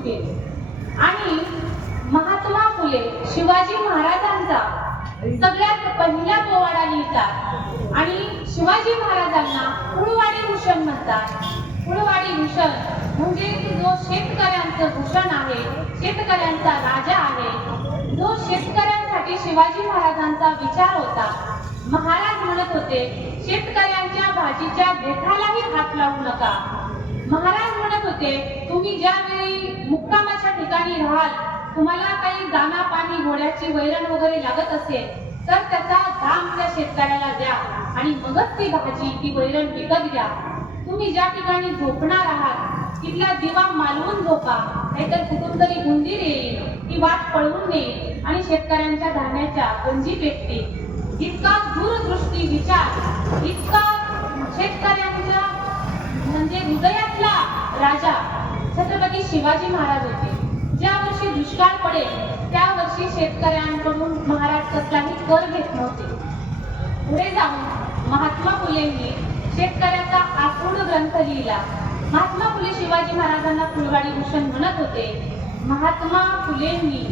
केले आणि महात्मा फुले शिवाजी महाराजांचा सगळ्यात पहिला पोवाडा लिहितात आणि शिवाजी महाराजांना कुळवाडी भूषण म्हणतात. कुळवाडी भूषण म्हणजे जो शेतकऱ्यांचं भूषण आहे, शेतकऱ्यांचा राजा आहे, जो शेतकऱ्यांसाठी शिवाजी महाराजांचा विचार होता. महाराज म्हणत होते शेतकऱ्यांच्या भाजीच्या देठालाही हात लावू नका. महाराज म्हणत होते तुम्ही ज्यावेळी मुक्कामाच्या ठिकाणी राहाल, तुम्हाला काही दाना पाणी घोड्याची वैरण वगैरे लागत असेल तर त्याचा दाम त्या शेतकऱ्याला द्या आणि मगच ती भाजी ती वैरण विकत घ्या. तुम्ही ज्या ठिकाणी झोपणार आहात तिथला दिवा मालवून झोपा, नाहीतर कुठून तरी उंदीर येईल, ती वाट पळवून नेईल आणि शेतकऱ्यांच्या धान्याच्या गंजी पेटतील. इतका दूरदृष्टी विचार, इतका शेतकऱ्यांच्या म्हणजे हृदयातला राजा छत्रपती शिवाजी महाराज होते. ज्या वर्षी दुष्काळ पडेल त्या वर्षी शेतकऱ्यांकडून महाराज कसलाही कर घेत नव्हते. पुढे जाऊन महात्मा फुलेंनी शेतकऱ्याचा आपूर्ण ग्रंथ लिहिला. महात्मा फुले शिवाजी महाराजांना कुळवाडी भूषण म्हणत होते. महात्मा फुलेंनी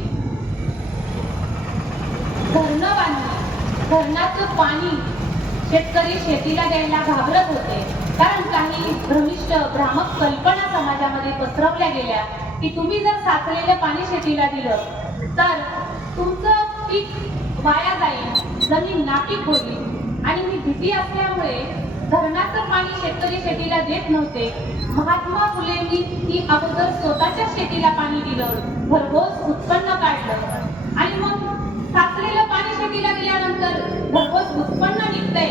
धरणं बांधली. धरणाचं पाणी शेतकरी शेतीला द्यायला घाबरत होते, कारण काही भ्रमिष्ट भ्रामक कल्पना समाजामध्ये पसरवल्या गेल्या की तुम्ही जर साचलेलं पाणी शेतीला दिलं तर तुमचं पीक वाया जाईल, जमीन नापीक होईल आणि ही भीती असल्यामुळे धरणाचं पाणी शेतकरी शेतीला देत नव्हते. महात्मा फुलेंनी ती अगोदर स्वतःच्या शेतीला पाणी दिलं, भरघोस उत्पन्न काढलं आणि मग साचलेलं पाणी शेतीला दिल्यानंतर भरघोस उत्पन्न निघतंय.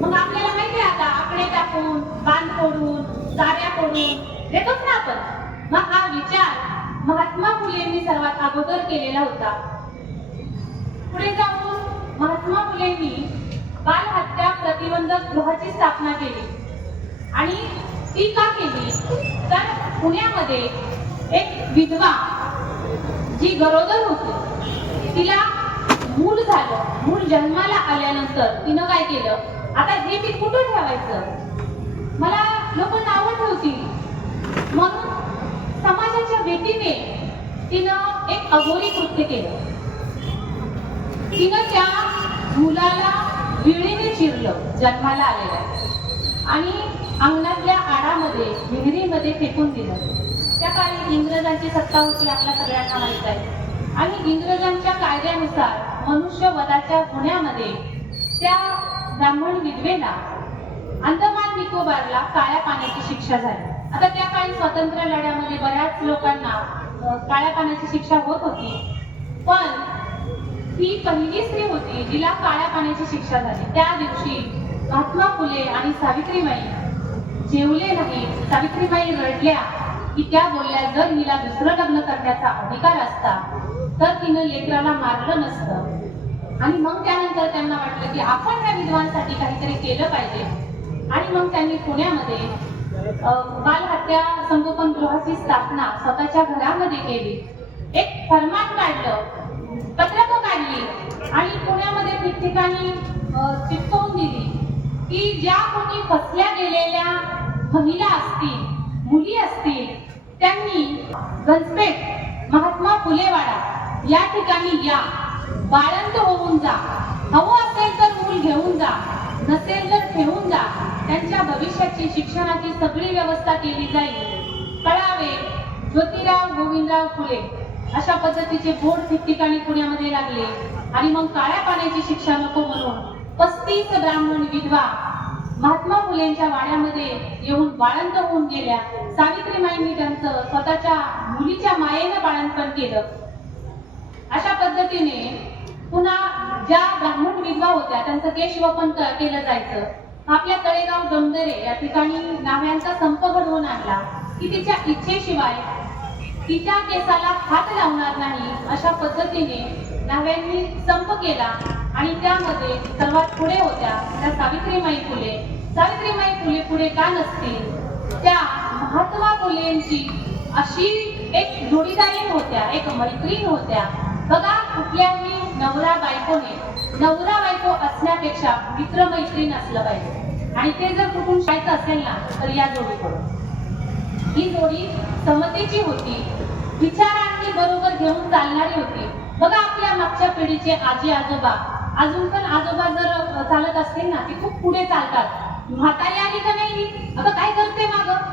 मग आपल्याला माहिती आहे आता आकडे टाकून, बांध फोडून, चाऱ्या फोडून देतोच ना आपण. मग हा विचार महात्मा फुलेंनी सर्वात अगोदर केलेला होता. पुढे जाऊन महात्मा फुलेंनी बालहत्या प्रतिबंधक गृहाची स्थापना केली आणि ती का केली तर पुण्यामध्ये एक विधवा जी गरोदर होती, तिला मूल झालं. मूल जन्माला आल्यानंतर तिनं काय केलं, आता हे पीक कुठं ठेवायचं, मला लोक नावं ठेवतील, म्हणून समाजाच्या भीतीने तिनं एक अघोरी कृत्य केलं. तिनं त्या मुलाला विळीने चिरलं जन्माला आलेल्या आणि अंगणातल्या आडामध्ये विहिरीमध्ये फेकून दिलं. त्या काळी इंग्रजांची सत्ता होती, आपल्या सगळ्यांना माहित आहे. आणि इंग्रजांच्या कायद्यानुसार मनुष्यवधाच्या गुन्ह्यामध्ये त्या ब्राह्मण विधवेला अंदमान निकोबारला काळ्या पाण्याची शिक्षा झाली. आता त्या काळी स्वातंत्र्य लढ्यामध्ये बऱ्याच लोकांना काळ्या पाण्याची शिक्षा होत होती, पण ही पहिली स्त्री होती जिला काळ्या पाण्याची शिक्षा झाली. त्या दिवशी महात्मा फुले आणि सावित्रीबाई जेवले नाही. सावित्रीबाई रडल्या की त्या बोलल्या जर हिला दुसरं लग्न करण्याचा अधिकार असता तर तिनं लेकराला मारलं नसतं. आणि मग त्यानंतर त्यांना वाटलं की आपण या विधवांसाठी काहीतरी केलं पाहिजे आणि मग त्यांनी पुण्यामध्ये बालहत्या संगोपन गृहाची स्थापना स्वतःच्या घरामध्ये केली. एक फरमान काढलं, पत्रकं काढली आणि पुण्यामध्ये ठिकठिकाणी चिटकवून दिली की ज्या कोणी फसल्या गेलेल्या महिला असतील, मुली असतील, त्यांनी गंजपेठ महात्मा फुलेवाडा या ठिकाणी या, बाळंत होऊन जा, हवं असेल तर मूल घेऊन जा, नसेल तर ठेवून जा. त्यांच्या भविष्याची शिक्षणाची सगळी व्यवस्था केली जाईल. कळावे ज्योतिराव गोविंदराव फुले अशा पद्धतीचे बोर्ड ठिकठिकाणी पुण्यामध्ये लागले आणि मग काळ्या पाण्याची शिक्षा नको म्हणून 35 ब्राह्मण विधवा महात्मा फुलेंच्या वाड्यामध्ये येऊन बाळंत होऊन गेल्या. सावित्रीबाईंनी त्यांचं स्वतःच्या मुलीच्या मायेनं बाळंतपण केलं. अशा पद्धतीने पुन्हा ज्या ब्राह्मण विधवा होत्या त्यांचं केशवपन केलं जायचं. आपल्या तळेगाव डोंगरे या ठिकाणी नाव्यांचा संप घडवून आणला की तिच्या इच्छेशिवाय तिच्या केसाला हात लावणार नाही अशा पद्धतीने नाव्यांनी संप केला आणि त्यामध्ये सर्वात पुढे होत्या त्या सावित्रीबाई फुले. सावित्रीबाई फुले पुढे का नसतील, त्या महात्मा फुलेंची अशी एक जोडीदारी होत्या, एक मैत्रीण होत्या. बघा कुठल्याही नवरा बायको असण्यापेक्षा मित्र मैत्रीण असलं पाहिजे आणि ते जर कुठून शायचं असेल ना तर या जोडीकडून. ही जोडी समतेची होती विचारांनी बरोबर घेऊन चालणारी होती. बघा आपल्या मागच्या पिढीचे आजी आजोबा, अजून पण आजोबा जर चालत असतील ना, ती खूप पुढे चालतात. म्हातारी आली का नाही, अगं काय करते मागं,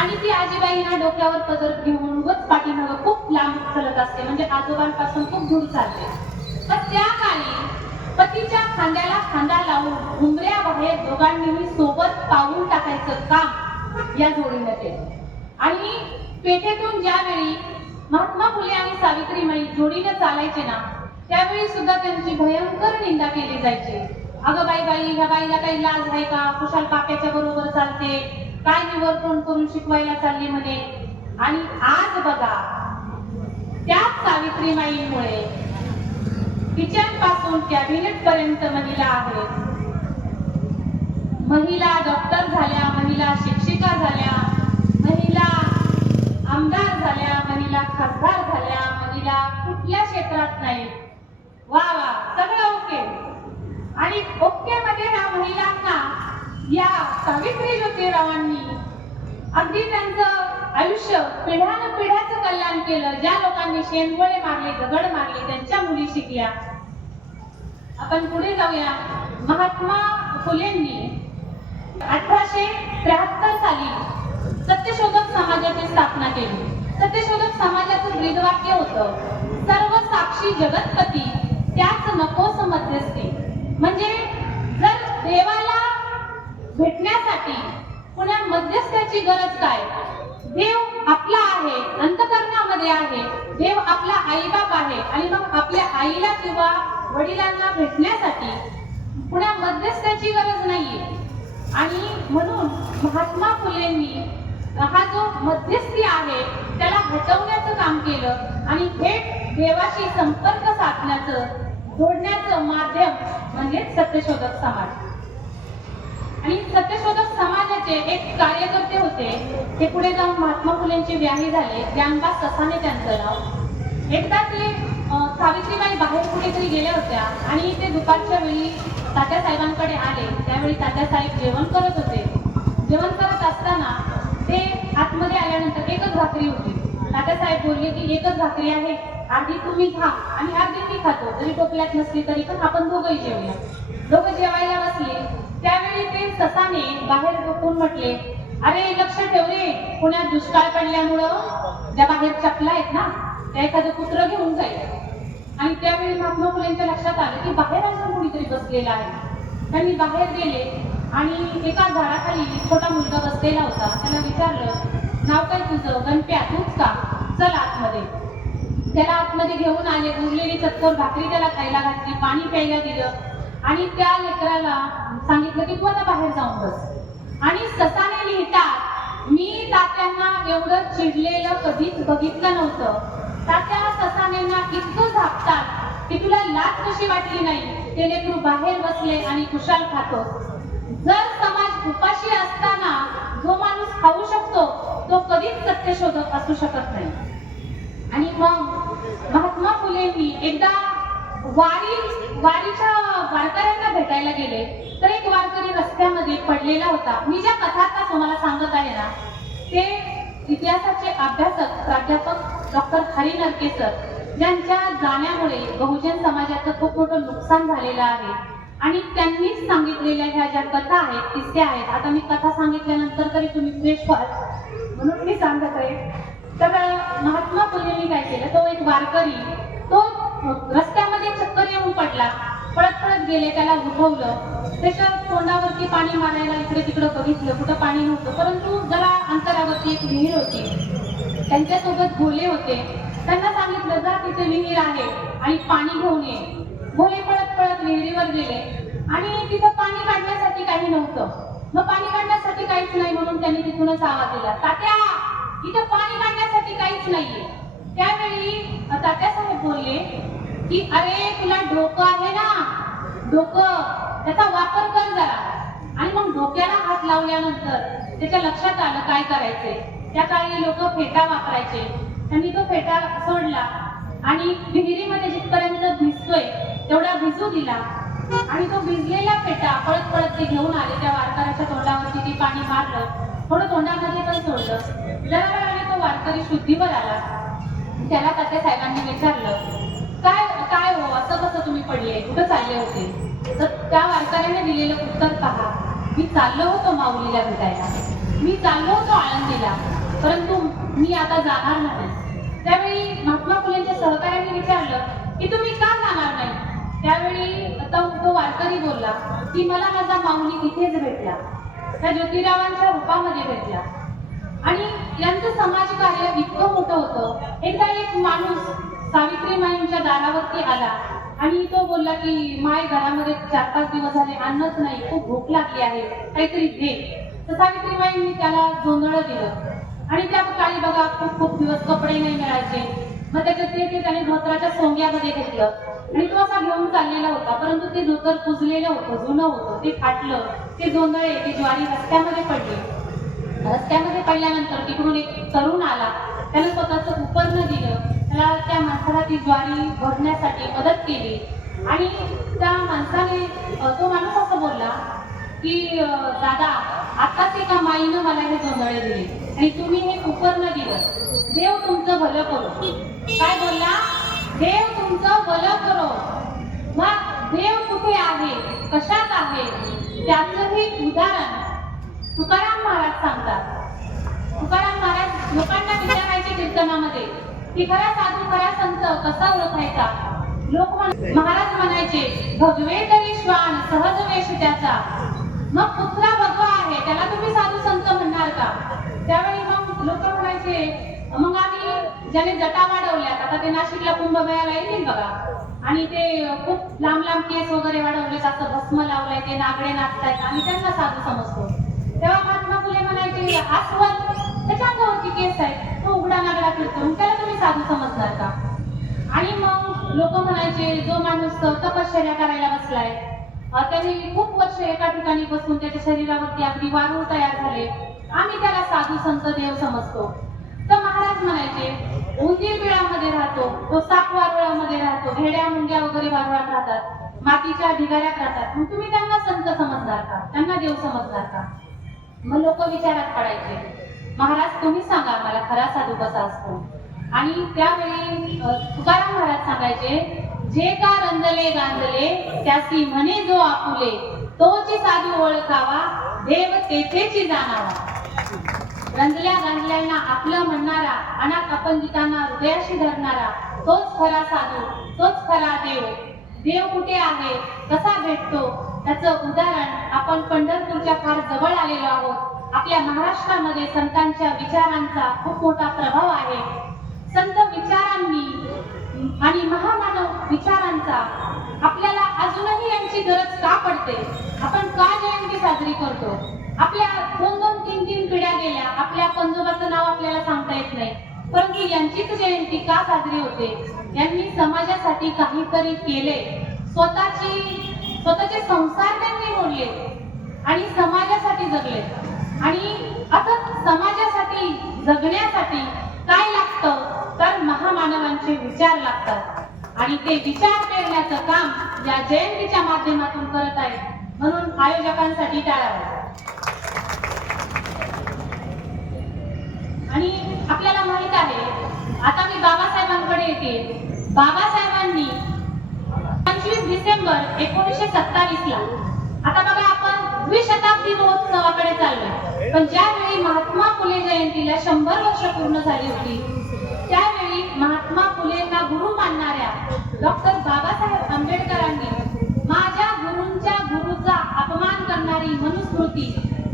आणि ती आजीबाई ना डोक्यावर पदर घेऊन उगाच पाठीमागं खूप लांब चालत असते, म्हणजे आजोबांपासून खूप दूर चालते. पण त्या काळी पतीच्या खांद्याला खांदा लावून उंबऱ्या बाहेर दोघांनीही सोबत पाऊल टाकायचं काम या जोडीनं केलं. आणि पेठेतून ज्यावेळी महात्मा फुले आणि सावित्रीबाई जोडीने चालायचे ना, त्यावेळी सुद्धा त्यांची भयंकर निंदा केली जायची. अगं बाई, ह्या बाईला काही लाज आहे का, कुशाल काप्याच्या बरोबर चालते, काय निवड करून शिकवायला चालली म्हणे. आणि आज बघा, त्याच सावित्रीबाईंमुळे किचन पासून कॅबिनेट पर्यंत महिला आहेत. महिला डॉक्टर झाल्या, महिला शिक्षिका झाल्या, महिला आमदार झाल्या, महिला खासदार झाल्या, महिला कुठल्या क्षेत्रात नाही, वा सगळं ओके. आणि ओके मध्ये ह्या महिलांना या सावित्री ज्योतिरावांनी अगदी त्यांचं आयुष्य पिढ्याचं कल्याण केलं. ज्या लोकांनी शेंगोळे मारले, दगड मारले, त्यांच्या मुली शिकल्या. आपण पुढे जाऊया. महात्मा फुलेंनी 1873 साली सत्यशोधक समाजाची स्थापना केली. सत्यशोधक समाजाचं ब्रीदवाक्य होतं, सर्व साक्षी जगतपती त्याच नकोस मध्यस्थी. म्हणजे जर देवाला भेटण्यासाठी पुन्हा मध्यस्थाची गरज काय, देव आपला आहे, अंतःकरणामध्ये आहे, देव आपला आईबाप आहे. आणि मग आपल्या आईला किंवा वडिलांना भेटण्यासाठी पुन्हा मध्यस्थाची गरज नाहीये. आणि म्हणून महात्मा फुलेंनी हा जो मध्यस्थी आहे त्याला हटवण्याचं काम केलं. आणि थेट देवाशी संपर्क साधण्याचं, जोडण्याचं माध्यम म्हणजे सत्यशोधक समाज. आणि सत्यशोधक समाजाचे एक कार्यकर्ते होते, ते पुढे जाऊन महात्मा फुलेंचे व्याही झाले, ज्ञानबा ससाने त्यांचं नाव. एकदा ते सावित्रीबाई बाहेर कुठेतरी गेल्या होत्या आणि ते दुपारच्या वेळी तात्यासाहेबांकडे आले. त्यावेळी तात्यासाहेब जेवण करत होते. जेवण करत असताना ते आतमध्ये आल्यानंतर एकच भाकरी होती. तात्यासाहेब बोलले की एकच भाकरी आहे, अर्धी तुम्ही खा आणि अर्धी मी खातो, जरी टोपल्यात नसली तरी पण आपण दोघंही जेवूया. दोघं जेवायला बसले. त्यावेळी ते ससाने बाहेर डोकून म्हटले, अरे लक्ष ठेव रे, पुण्यात दुष्काळ पडल्यामुळं ज्या बाहेर चपला आहेत ना, त्या एखादं कुत्रं घेऊन जाईल. आणि त्यावेळी महात्मा फुलेंच्या लक्षात आलं की बाहेर अजून कोणीतरी बसलेला आहे. त्यांनी बाहेर गेले आणि एका झाडाखाली छोटा मुलगा बसलेला होता. त्याला विचारलं, नाव काय तुझं? गणप्या, तूच का? चल आतमध्ये. त्याला आतमध्ये घेऊन आले. उरलेली चतकोर भाकरी त्याला खायला घातली, पाणी प्यायला दिलं आणि त्या लेकराला सांगितलं की तू आता बाहेर जाऊन बस. आणि ससाने लिहितात, मी तात्यांना एवढं चिडलेलं कधीच बघितलं नव्हतं. तात्या ससानेंना इतकं झापतात की तुला लाज कशी वाटली नाही, ते लेकरू बाहेर बसले आणि कुशाल खातो. जर समाज उपाशी असताना जो माणूस खाऊ शकतो तो कधीच सत्यशोधक असू शकत नाही. आणि मग महात्मा फुलेंनी एकदा वारीच्या वारकऱ्यांना भेटायला गेले, तर एक वारकरी रस्त्यामध्ये पडलेला होता. मी ज्या कथा तुम्हाला सांगत आहे ना, ते इतिहासाचे अभ्यासक प्राध्यापक डॉक्टर हरी नरके सर, ज्यांच्या जाण्यामुळे बहुजन समाजाचं खूप मोठं नुकसान झालेलं आहे. आणि त्यांनीच सांगितलेल्या ह्या ज्या कथा आहेत, किस्से आहेत. आता मी कथा सांगितल्यानंतर तरी तुम्ही फ्रेश व्हाल म्हणून मी सांगत आहे. तर महात्मा फुलेंनी काय केलं, तो एक वारकरी तो रस्त्यामध्ये चक्कर येऊन पडला. पळत गेले, त्याला उठवलं. त्याच्या तोंडावरती पाणी मारायला इकडे तिकडे बघितलं, कुठं पाणी नव्हतं. परंतु जरा अंतरावरती एक विहीर होती, त्यांच्यासोबत भोले होते. त्यांना सांगितलं, जा तिथे विहीर आहे आणि पाणी घेऊन ये. भोले पळत विहिरीवर गेले आणि तिथं पाणी काढण्यासाठी काही नव्हतं. मग पाणी काढण्यासाठी काहीच नाही म्हणून त्यांनी तिथूनच आवाज दिला, तात्या इथं पाणी काढण्यासाठी काहीच नाहीये. त्यावेळी तात्यासाहेब बोलले की अरे तुला डोकं आहे ना, डोकं, त्याचा वापर कर जरा. आणि मग डोक्याला हात लावल्यानंतर त्याच्या लक्षात आलं काय करायचंय. त्या काळी लोक फेटा वापरायचे. त्यांनी तो फेटा सोडला आणि विहिरीमध्ये जिथपर्यंत भिजतोय तेवढा भिजू दिला. आणि तो भिजलेला फेटा पळत ते घेऊन आले. त्या वारकऱ्याच्या तोंडावरती ते पाणी मारलं, थोडं तोंडामध्ये पण सोडलं. जरा वेळाने तो वारकरी शुद्धीवर आला. त्याला तात्या साहेबांनी विचारलं, काय काय हो, असं कसं तुम्ही पडले, कुठं चालले होते? तर त्या वारकऱ्याने दिलेलं उत्तर पहा, मी चाललो होतो माऊलीला भेटायला, मी चाललो होतो आळंदीला, परंतु मी आता जाणार नाही. त्यावेळी महात्मा फुलेंच्या सहकाऱ्यांनी विचारलं की तुम्ही का जाणार नाही? त्यावेळी तो वारकरी बोलला की मला माझा माऊली तिथेच भेटला, त्या ज्योतिरावांच्या रूपामध्ये भेटला. आणि यांचं समाजकार्य इतकं मोठं होतं. एकदा एक माणूस सावित्रीमाईंच्या दारावरती आला आणि तो बोलला की माय, घरामध्ये 4-5 दिवस झाले अन्नच नाही, खूप भूक लागली आहे, काहीतरी दे. तर सावित्रीमाईंनी त्याला जोंधळं दिलं. आणि त्या काळी बघा खूप दिवस कपडे नाही मिळायचे. मग त्याच्यात त्याने धोत्राच्या सोंग्यामध्ये घेतलं आणि तो असा घेऊन चाललेला होता, परंतु ते धोतर कुजलेलं होतं, जुनं होतं, ते फाटलं. ते जोंधळे, ती ज्वारी रस्त्यामध्ये पडली. रस्त्यामध्ये पडल्यानंतर तिकडून एक तरुण आला, त्याने स्वतःचं उपरणं दिलं, त्याला त्या माणसाला ती ज्वारी भरण्यासाठी मदत केली. आणि त्या माणसाने, तो माणूस असं बोलला की दादा, आताच एका माईनं मला हे जोंधळे दिले आणि तुम्ही हे उपरणं दिलं, देव तुमचं भलं करो. काय बोलला? देव तुमचं भलं करो. मग देव कुठे आहे, कशात आहे, त्याचं हे उदाहरण तुकाराम महाराज सांगतात. तुकाराम महाराज लोकांना विचारायचे कीर्तनामध्ये की खरा साधू, खरा संत कसा ओळखायचा? महाराज म्हणायचे, भगवे तरी श्वान सहज वेश त्याचा. मग कुत्रा भगवा आहे, त्याला तुम्ही साधू संत म्हणणार का? त्यावेळी मग लोक म्हणायचे, मग आम्ही ज्याने जटा वाढवल्यात, आता ते नाशिकला कुंभमेळ्याला येतील बघा, आणि ते खूप लांब लांब केस वगैरे वाढवलेत, असं भस्म लावलंय, ते नागडे नाचतायत, आम्ही त्यांना साधू समजतो. तेव्हा महात्मा फुले म्हणायचे, अस्वल, त्याच्या अंगावरती केस आहेत, तो उघडा नागडा फिरतो, त्याला तुम्ही साधू समजणार का? आणि मग लोक म्हणायचे, जो माणूस तपश्चर्या करायला बसलाय, त्यांनी खूप वर्ष एका ठिकाणी बसून त्याच्या शरीरावरती अगदी वारूळ तयार झाले, आम्ही त्याला साधू संत देव समजतो. तर महाराज म्हणायचे, उंदीर बिळामध्ये राहतो, तो साप वारुळामध्ये राहतो, भेड्या मुंग्या वगैरे वारुळात राहतात, मातीच्या ढिगाऱ्यात राहतात, मग तुम्ही त्यांना संत समजणार का, त्यांना देव समजणार का? मग लोक विचारात पडायचे, महाराज तुम्ही सांगा मला खरा साधू कसा असतो. आणि त्यावेळी तुकाराम महाराज सांगायचे, जे का रंजले गांजले त्यासी म्हणे जो आपुले, तोची साधू ओळखावा देव तेथेची जाणावा. रंजल्या गांजल्यांना आपलं म्हणणारा, अनाथ अपंजितांना हृदयाशी धरणारा, तोच खरा साधू, तोच खरा देव. देव कुठे आहे, कसा भेटतो, त्याचं उदाहरण आपण पंढरपूरच्या फार जवळ आलेलो आहोत. आपल्या महाराष्ट्रामध्ये संतांच्या विचारांचा खूप मोठा प्रभाव आहे. संत विचारांनी आणि महामानव विचारांचा आपल्याला अजूनही यांची गरज का पडते? आपण का जयंती साजरी करतो? आपल्या 2-2, 3-3 पिढ्या गेल्या, आपल्या पंजोबाचं नाव आपल्याला सांगता येत नाही, परंतु यांचीच जयंती का साजरी होते? यांनी समाजासाठी काहीतरी केले, स्वतःचे संसार त्यांनी मोडले आणि समाजासाठी जगले. आणि आता समाजासाठी जगण्यासाठी काय लागतं तर महामानवांचे विचार लागतात, आणि ते विचार पेरण्याचं काम या जयंतीच्या माध्यमातून करत आहेत. म्हणून आयोजकांसाठी टाळावं. आणि आपल्याला माहित आहे, आता मी बाबासाहेबांकडे येते. बाबासाहेबांनी 25 डिसेंबर 1927 ला, आता बघा आपण द्विशताब्दी महोत्सवाकडे चाललोय, पण ज्यावेळी महात्मा फुले जयंतीला 100 वर्ष पूर्ण झाली होती, त्यावेळी महात्मा फुलेंना गुरु मानणाऱ्या डॉक्टर बाबासाहेब आंबेडकरांनी माझ्या गुरूंच्या गुरुचा अपमान करणारी मनुस्मृती,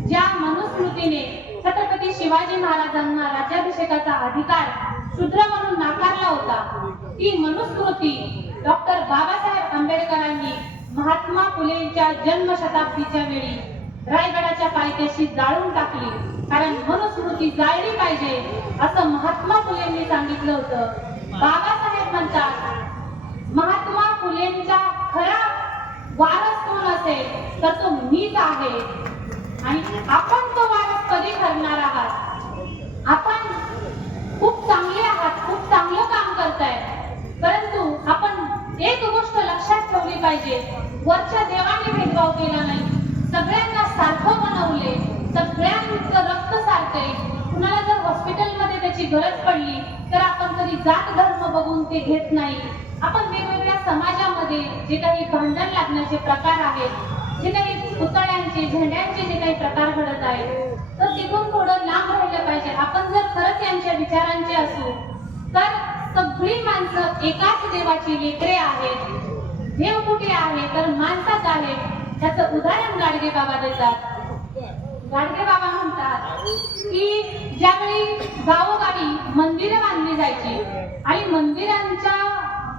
ज्या मनुस्मृतीने छत्रपती शिवाजी महाराजांना राज्याभिषेकाचा अधिकार शूद्र म्हणून नाकारला होता, ती मनुस्मृती डॉक्टर बाबासाहेब आंबेडकरांनी महात्मा फुलेंच्या जन्मशताब्दीच्या वेळी रायगडाच्या पायथ्याशी जाळून टाकली. कारण मनुस्मृती जाळली पाहिजे असं महात्मा फुलेंनी सांगितलं होतं. बाबासाहेब म्हणतात, महात्मा फुलेंचा खरा वारस कोण असेल तर तो मीच आहे. आणि आपण तो वारस कधी ठरणार आहात? आपण खूप चांगले आहात, खूप चांगलं काम करताय, परंतु आपण एक गोष्ट लक्षात ठेवली पाहिजे, वरच्या देवाने भेदभाव केला नाही, सगळ्यांना सारखं बनवले, सगळ्यांचं रक्त सारखं आहे. कुणाला जर हॉस्पिटलमध्ये त्याची गरज पडली तर आपण कधी जात ते घेत नाही. आपण वेगवेगळ्या समाजामध्ये जे काही भांडण लागण्याचे प्रकार आहेत, जे काही पुतळ्यांचे झेंड्यांचे जे काही प्रकार घडत आहेत, तर तिथून थोडं लांब राहिलं पाहिजे. आपण जर खरंच यांच्या विचारांचे असू तर सगळी माणसं एकाच देवाची लेकरे आहेत. देव कुठे आहे तर माणसात आहे. त्याचं उदाहरण गाडगे बाबा देतात. गाडगे बाबा म्हणतात की ज्यावेळी गावोगावी मंदिरं बांधली जायची आणि मंदिरांच्या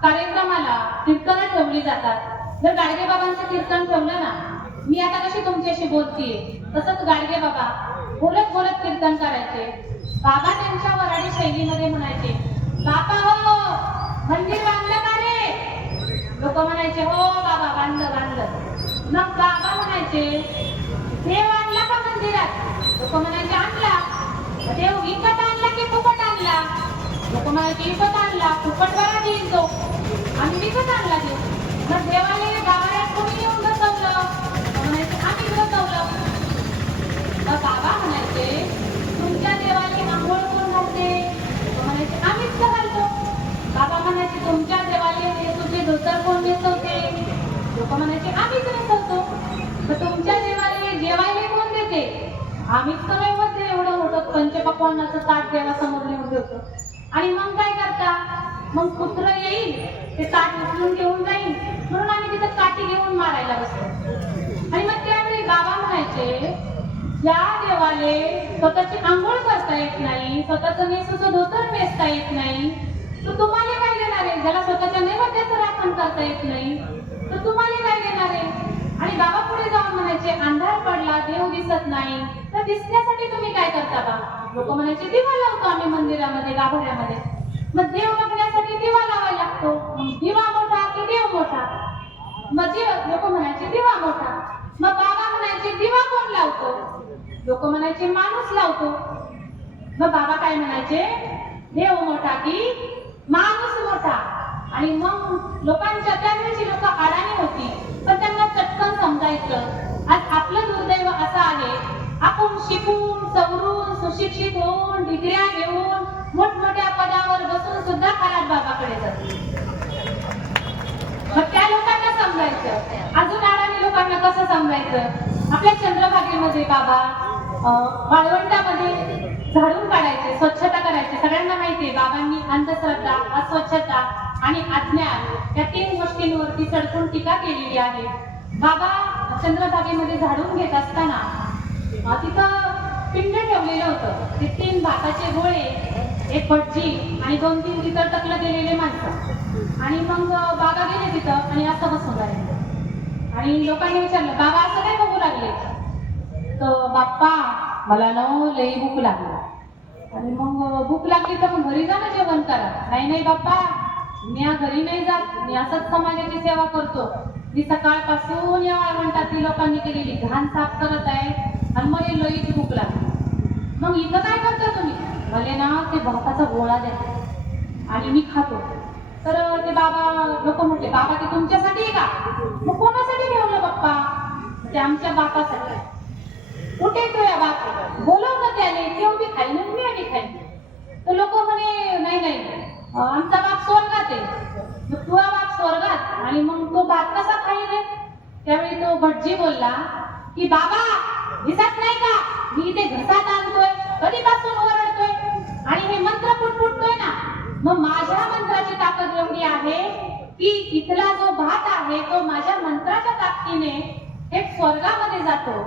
कार्यक्रमाला कीर्तनं ठेवली जातात. जर गाडगे बाबांचं कीर्तन ठेवलं ना, मी आता कशी तुमच्याशी बोलतीये तसंच गाडगे बाबा बोलत बोलत कीर्तन करायचे. बाबा त्यांच्या वराडी शैलीमध्ये म्हणायचे, बापा हो मंदिर बांधलं का रे? लोक म्हणायचे हो बाबा बांधलं बांधलं. मग बाबा म्हणायचे देव आणला का मंदिरात? लोक म्हणायचे आणला. देव विकत आणला की फुकट आणला? लोक म्हणायचे विकत आणला. फुकट बरा देईल तो, आम्ही विकत आणला देव. मग देवाने गावाला कोणी येऊन बसवलं? म्हणायचे आम्ही बसवलं. मग बाबा म्हणायचे तुमच्या देवाने आंघोळ कोण घालते? म्हणायचे आम्हीच घालतो. बाबा म्हणायचे तुमच्या देवाने तुझे धोतर कोण नेसवते? लोक म्हणायचे आम्हीच नेसवतो. मग तुमच्या देवाने जेवायला कोण देते? आम्हीच तर नैवेद्य एवढं मोठं पंचपक्वान्नाचं ताट देवासमोर नेऊन ठेवतो. आणि मग काय करता? मग पुत्र येईल ते ताट उचलून घेऊन जाईल म्हणून आम्ही तिथं काठी घेऊन मारायला बसतो. आणि मग त्यावेळी बाबा म्हणायचे ज्या देवाले स्वतःची आंघोळ करता येत नाही, स्वतःचं नेसूचं धोतर नेसता येत नाही, तर तुम्हाला काय देणार आहे? ज्याला स्वतःच्या नैवेद्याचं राखण करता येत नाही तर तुम्हाला काय देणार आहे? आणि बाबा पुढे जाऊन म्हणायचे अंधार पडला, देव दिसत नाही, तर दिसण्यासाठी तुम्ही काय करता बा? लोक म्हणायचे दिवा लावतो आम्ही मंदिरामध्ये गाभाऱ्यामध्ये. मग देव बघण्यासाठी दिवा लावायला लागतो. दिवा मोठा की देव मोठा? मग लोक म्हणायचे दिवा मोठा. मग बाबा म्हणायचे दिवा कोण लावतो? लोक म्हणायचे माणूस लावतो. मग बाबा काय म्हणायचे देव मोठा की माणूस मोठा? आणि मग लोकांच्या त्यावेळेची लोक अडाणी होती पण त्यांना चटकन समजायचं. आज आपलं दुर्दैव असं आहे आपण शिकून सवरून सुशिक्षित होऊन डिग्र्या घेऊन मोठमोठ्या पदावर बसून सुद्धा खराब बाबाकडे जातो. मग त्या लोकांना समजायचं. अजून अडाणी लोकांना कसं समजायचं? आपल्या चंद्रभागेमध्ये बाबा वाळवंटामध्ये झाडून काढायचे, स्वच्छता करायचे. सगळ्यांना माहितीये बाबांनी अंधश्रद्धा, अस्वच्छता आणि अज्ञान या 3 गोष्टींवरती सडकून टीका केलेली आहे. बाबा चंद्रभागेमध्ये झाडून घेत असताना तिथं पिंड ठेवलेलं होतं. ते 3 भाताचे गोळे, एक भटजी आणि 2-3 तिथं टकलं गेलेले माणसं. आणि मग बाबा गेले तिथं आणि असं बसून राहिले. आणि लोकांनी विचारलं बाबा असं काय बघू लागले? तर बाप्पा मला ना लई भूक लागली. आणि मग भूक लागली तर मग घरी जा ना जेवण करा. नाही नाही बाप्पा मी घरी नाही जात, मी असंच समाजाची सेवा करतो. मी सकाळपासून या वाळवंटातील लोकांनी केलेली घाण साफ करत आहे आणि मला लईच भूक लागली. मग इथं काय करता तुम्ही? मला ना ते भाताचा गोळा द्या आणि मी खातो. तर ते बाबा लोक म्हटले बाबा ते तुमच्यासाठी आहे का? मग कोणासाठी ठेवलं बाप्पा? ते आमच्या बापासाठी. कुठे तो या बाप? बोलवलं त्याने, तेव्हा मी खाईन मी आधी खाईन. तर लोक म्हणे नाही नाही आमचा बाप स्वर्गात आहे. मग तुझा बाप स्वर्गात आणि मग तो भात कसा खाईल? त्यावेळी तो भटजी बोलला की बाबा दिसत नाही का मी इथे घसात आणतोय, कधीपासून ओरडतोय आणि हे मंत्र पुटपुटतोय ना. मग माझ्या मंत्राची ताकद एवढी आहे की इथला जो भात आहे तो माझ्या मंत्राच्या ताकदीने एक स्वर्गामध्ये जातो.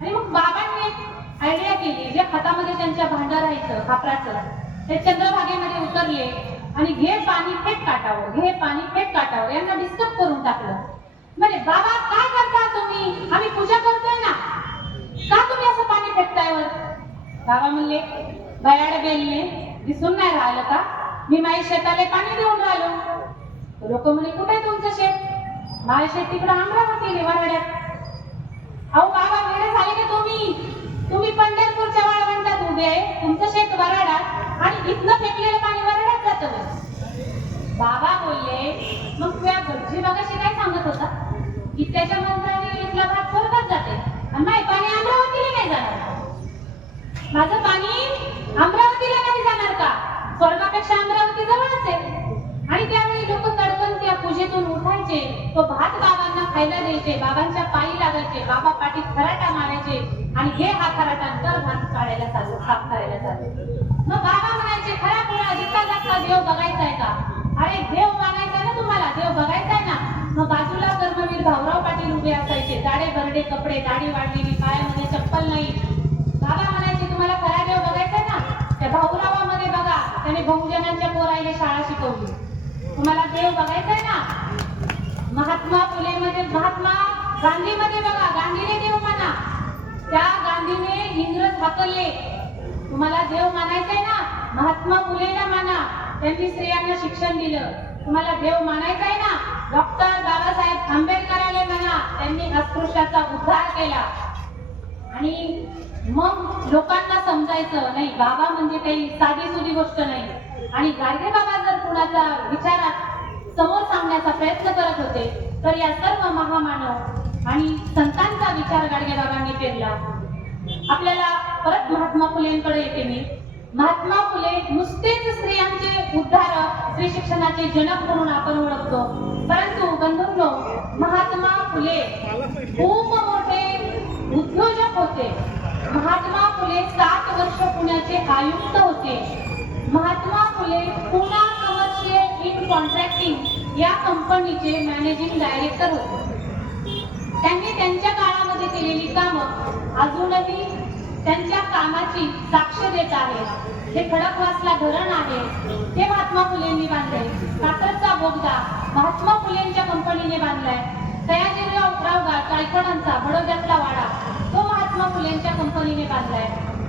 आणि मग बाबांनी एक आयडिया केली. जे हातामध्ये त्यांच्या भांडं राहायचं खापराचं ते चंद्रभागेमध्ये उतरले आणि घे पाणी फेक काटावर, घे पाणी फेक काटावर यांना डिस्टर्ब करून टाकलं. म्हणजे बाबा काय करता तुम्ही? आम्ही पूजा करतोय ना, का तुम्ही असं पाणी फेकताय वर? बाबा म्हणले बयाड बेलने दिसून नाही राहिलं का मी माझ्या शेताला पाणी देऊन राहिलो? लोक म्हणे कुठे तुमचं शेत? माझं शेत तिकडं अमरावती वराड्यात. अहो बाबा वेळे झाले का तुम्ही? तुम्ही पंढरपूरच्या वाळवंटात उभे आहे, तुमचं शेत वराडात आणि इथनं फेकलेलं पाणी वराडात जातं. बाबा बोलले मग तुझ्या भटजी मगाशी काय सांगत होता की त्याच्या मंत्राने इथला भात स्वर्गात जाते आणि नाही पाणी अमरावतीला नाही जाणार. माझं पाणी अमरावतीला नाही जाणार का? स्वर्गापेक्षा अमरावती जवळच आहे आणि व्हायचे, तो भात बाबांना खायला द्यायचे, बाबांच्या पायी लागायचे, बाबा पाठीत खराटा मारायचे आणि हे हा खराटा तर भात काढायला चालू, साफ करायला चालू. मग बाबा म्हणायचे, खरा खुळा जितका जागता देव बघायचाय का? अरे देव मागायचा ना तुम्हाला, देव बघायचाय ना. मग बाजूला कर्मवीर भाऊराव पाटील उभे असायचे, जाडे बरडे कपडे, दाढी वाढलेली, पायामध्ये चप्पल नाही. बाबा म्हणायचे, तुम्हाला खरा देव बघायचाय ना, त्या भाऊरावामध्ये बघा, त्याने बहुजनांच्या पोरायला शाळा शिकवली. तुम्हाला देव बघायचाय ना. महात्मा फुले मध्ये, महात्मा गांधीमध्ये बघा, गांधीने देव माना, त्या गांधीने इंग्रज हाकलले. तुम्हाला देव मानायचंय ना, महात्मा फुलेला माना, त्यांनी स्त्रियांना शिक्षण दिलं. तुम्हाला देव मानायचंय ना, डॉक्टर बाबासाहेब आंबेडकरांना म्हणा, त्यांनी अस्पृश्याचा उद्धार केला. आणि मग लोकांना समजायचं नाही, बाबा म्हणजे काही साधी सुधी गोष्ट नाही. आणि गाडगे बाबा जर कुणाचा विचारात समोर सांगण्याचा प्रयत्न करत होते, तर या सर्व महामानव आणि संतांचा विचार गाडगे बाबांनी पेरला. आपल्याला परत महात्मा फुलेंकडे येते मी. महात्मा फुले नुसतेच स्त्रियांचे उद्धारक, स्त्री शिक्षणाचे जनक म्हणून आपण ओळखतो, परंतु बंधूंनो, महात्मा फुले खूप मोठे उद्योजक होते. महात्मा फुले 7 वर्ष पुण्याचे आयुक्त होते. Mahatma Phule Pune commercial in contracting या कंपनीचे मॅनेजिंग डायरेक्टर होते. त्यांनी त्यांच्या काळामध्ये केलेली कामं अजूनही त्यांच्या कामाची साक्ष देत आहे. हे खडकवासला धरण आहे, हे महात्मा फुलेंनी बांधले. कात्रजचा बोगदा महात्मा फुलेंच्या कंपनीने बांधलाय. सयाजीराव गायकवाडांचा बडोद्यातला वाडा तो महात्मा फुलेंच्या कंपनीने बांधलाय.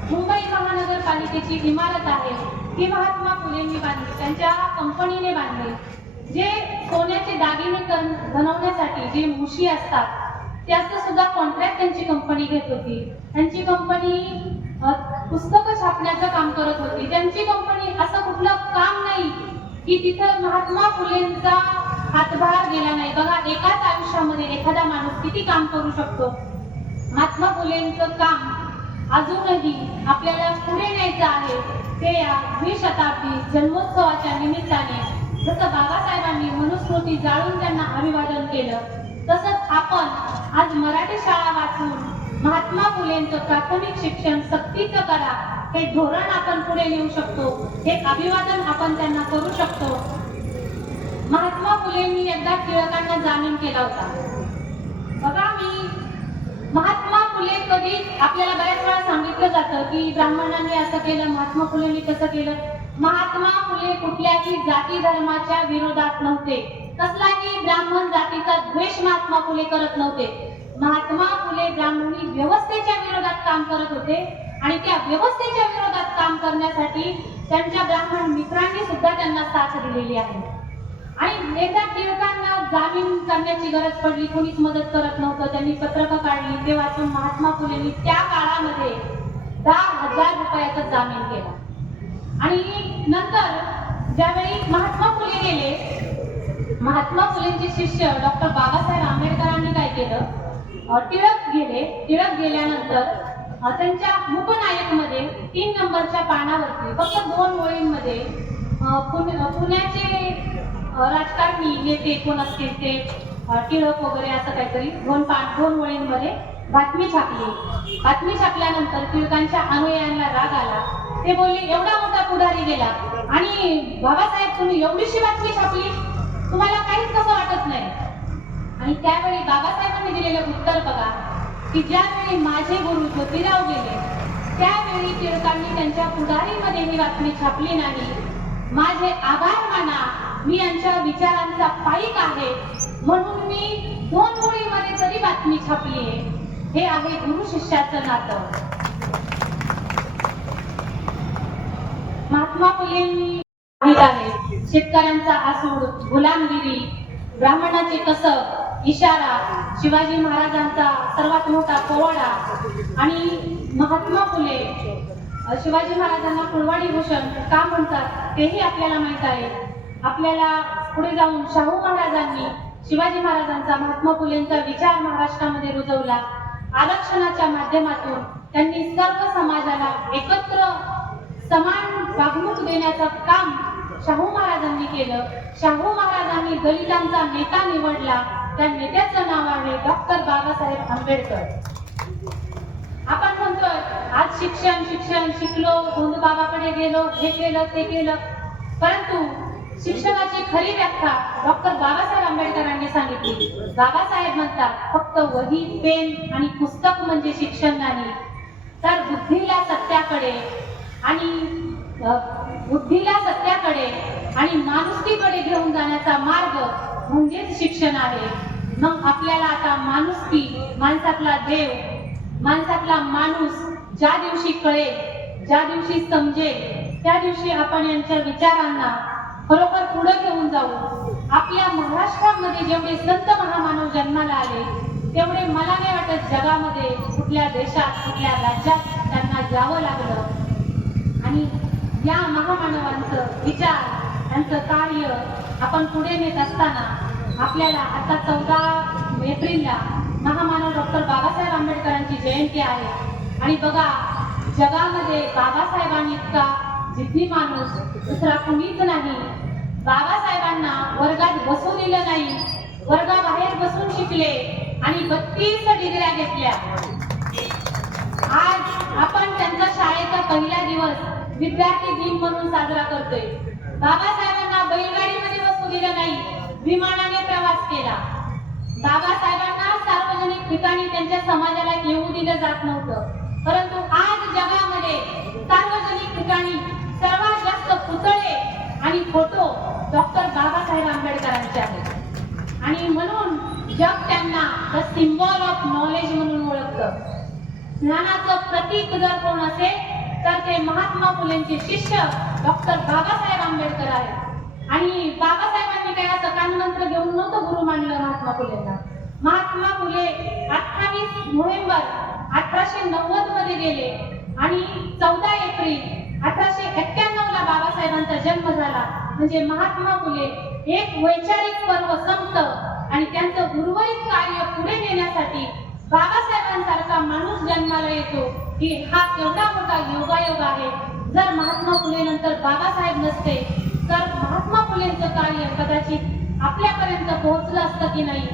मुंबई महानगरपालिकेची इमारत आहे, ती महात्मा फुलेंनी बांधली, त्यांच्या कंपनीने बांधली. जे सोन्याचे दागिने बनवण्यासाठी जे मुशी असतात त्याचं सुद्धा कॉन्ट्रॅक्ट त्यांची कंपनी घेत होती. त्यांची कंपनी पुस्तकं छापण्याचं काम करत होती. त्यांची कंपनी असं कुठलं काम नाही की तिथं महात्मा फुलेंचा हातभार गेला नाही. बघा, एकाच आयुष्यामध्ये एखादा माणूस किती काम करू शकतो. महात्मा फुलेंचं काम अजूनही आपल्याला पुढे न्यायचं आहे. ते या 20 शताब्दी जन्मोत्सवाच्या निमित्ताने जसं बाबासाहेबांनी मनुस्मृती जाळून त्यांना अभिवादन केलं, तसंच आपण आज मराठी शाळा वाचून महात्मा फुलेंचं प्राथमिक शिक्षण सक्तीचं करा, हे धोरण आपण पुढे नेऊ शकतो. हे अभिवादन आपण त्यांना करू शकतो. महात्मा फुलेंनी एकदा टिळकांना जामीन केला होता. बघा, मी महात्मा फुले कधी आपल्याला बऱ्याच वेळा सांगितलं जातं की ब्राह्मणांनी असं केलं, महात्मा फुलेंनी कसं केलं. महात्मा फुले कुठल्याही जाती धर्माच्या विरोधात नव्हते. कसलाही ब्राह्मण जातीचा द्वेष महात्मा फुले करत नव्हते. महात्मा फुले ब्राह्मणी व्यवस्थेच्या विरोधात काम करत होते आणि त्या व्यवस्थेच्या विरोधात काम करण्यासाठी त्यांच्या ब्राह्मण मित्रांनी सुद्धा त्यांना साथ दिलेली आहे. आणि एकदा टिळकांना जामीन करण्याची गरज पडली, कोणीच मदत करत नव्हतं. त्यांनी पत्रकं काढली, ते वाचून महात्मा फुलेंनी त्या काळामध्ये 10,000 रुपयाचा जामीन केला. आणि नंतर ज्यावेळी महात्मा फुले गेले, महात्मा फुलेंचे शिष्य डॉक्टर बाबासाहेब आंबेडकरांनी काय केलं, टिळक गेले. टिळक गेल्यानंतर त्यांच्या मूकनायक मध्ये 3 नंबरच्या पानावरती फक्त 2 ओळींमध्ये पुण्याचे राजकारणी नेते कोण असतील ते टिळक वगैरे असं काहीतरी 2 ओळींमध्ये बातमी छापली. बातमी छापल्यानंतर टिळकांच्या अनुयायांना राग आला. ते बोलले, एवढा मोठा पुढारी गेला आणि बाबासाहेब तुम्ही एवढीशी बातमी छापली, तुम्हाला काहीच कसं वाटत नाही. आणि त्यावेळी बाबासाहेबांनी दिलेलं उत्तर बघा, की ज्यावेळी माझे गुरु ज्योतिराव गेले त्यावेळी टिळकांनी त्यांच्या पुढारीमध्ये ही बातमी छापली नाही. माझे आभार माना, मी यांच्या विचारांचा पाईक आहे म्हणून मी 2 ओळीमध्ये तरी बातमी छापली आहे. हे आहे गुरु शिष्याचं नातं. महात्मा फुलेंनी माहित आहे, शेतकऱ्यांचा आसूड, गुलामगिरी, ब्राह्मणाचे कसब, इशारा, शिवाजी महाराजांचा सर्वात मोठा पोवाडा आणि महात्मा फुले शिवाजी महाराजांना कुळवाडी भूषण का म्हणतात तेही आपल्याला माहित आहे. आपल्याला पुढे जाऊन शाहू महाराजांनी शिवाजी महाराजांचा, महात्मा फुलेंचा विचार महाराष्ट्रामध्ये रुजवला. आरक्षणाच्या माध्यमातून त्यांनी सर्व समाजाला एकत्र समान वागणूक देण्याचं काम शाहू महाराजांनी केलं. शाहू महाराजांनी दलितांचा नेता निवडला. त्या नेत्याचं नाव आहे डॉक्टर बाबासाहेब आंबेडकर. आपण म्हणतोय आज शिक्षण शिक्षण शिकलो, धोंडूबाबाकडे गेलो, हे केलं ते केलं, परंतु शिक्षणाची खरी व्याख्या डॉक्टर बाबासाहेब आंबेडकरांनी सांगितली. बाबासाहेब म्हणतात फक्त वही पेन आणि पुस्तक म्हणजे शिक्षण नाही, तर बुद्धीला सत्याकडे आणि माणुसकीकडे घेऊन जाण्याचा मार्ग म्हणजेच शिक्षण आहे. मग आपल्याला आता माणुसकी, माणसातला देव, माणसातला माणूस ज्या दिवशी कळेल, ज्या दिवशी समजेल, त्या दिवशी आपण यांच्या विचारांना खरोखर पुढे घेऊन जाऊ. आपल्या महाराष्ट्रामध्ये जेवढे संत महामानव जन्माला आले तेवढे मला नाही वाटत जगामध्ये कुठल्या देशात, कुठल्या राज्यात त्यांना जावं लागलं. आणि या महामानवांचं विचार, त्यांचं कार्य आपण पुढे नेत असताना आपल्याला आता 14 एप्रिलला महामानव डॉक्टर बाबासाहेब आंबेडकरांची जयंती आहे. आणि बघा, जगामध्ये बाबासाहेबांनी इतका जिद्दी माणूस दुसरा कुणीच नाही. बाबासाहेबांना वर्गात बसू दिलं नाही, वर्गाबाहेर बसून शिकले आणि 32 डिग्र्या घेतल्या. आज आपण त्यांचा शाळेचा पहिला दिवस विद्यार्थी दिन म्हणून साजरा करतोय. बाबासाहेबांना बैलगाडीमध्ये बसू दिलं नाही, विमानाने प्रवास केला. बाबासाहेबांना सार्वजनिक ठिकाणी त्यांच्या समाजाला येऊ दिलं जात नव्हतं, परंतु आज जगामध्ये सार्वजनिक ठिकाणी सर्वात जास्त पुतळे आणि फोटो डॉक्टर बाबासाहेब आंबेडकरांचे आहेत. आणि म्हणून जग त्यांना द सिम्बॉल ऑफ नॉलेज म्हणून ओळखतं. ज्ञानाचं प्रतीक जर कोण असेल तर ते महात्मा फुलेंचे शिष्य डॉक्टर बाबासाहेब आंबेडकर आहेत. आणि बाबासाहेबांनी काय असं कानमंत्र घेऊन नव्हतं गुरु मानलं महात्मा फुलेंना. महात्मा फुले 28 नोव्हेंबर 1890 मध्ये गेले आणि 14 एप्रिल 1891 ला बाबासाहेबांचा जन्म झाला. म्हणजे महात्मा फुले एक वैचारिक पर्व संपतं आणि त्यांचं उर्वरित कार्य पुढे नेण्यासाठी बाबासाहेबांसारखा माणूस जन्माला येतो की हा केवढा मोठा योगायोग आहे. जर महात्मा फुले नंतर बाबासाहेब नसते तर महात्मा फुलेंचं कार्य कदाचित आपल्यापर्यंत पोहोचलं असतं की नाही.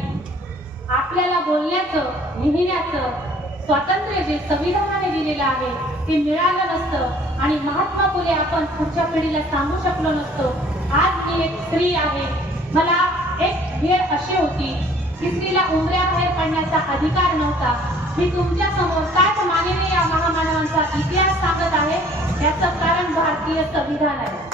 आपल्याला बोलण्याचं, लिहिण्याचं स्वातंत्र्य जे संविधानाने दिलेलं आहे ते मिळालं नसतं आणि महात्मा फुले आपण पुढच्या पिढीला सांगू शकलो नसतो. आज मी एक स्त्री आहे, मला एक वेळ अशी होती की स्त्रीला उंबऱ्या बाहेर पडण्याचा अधिकार नव्हता. मी तुमच्या समोर ताठ मानेने या महामानवांचा इतिहास सांगत आहे. याचं कारण भारतीय संविधान आहे.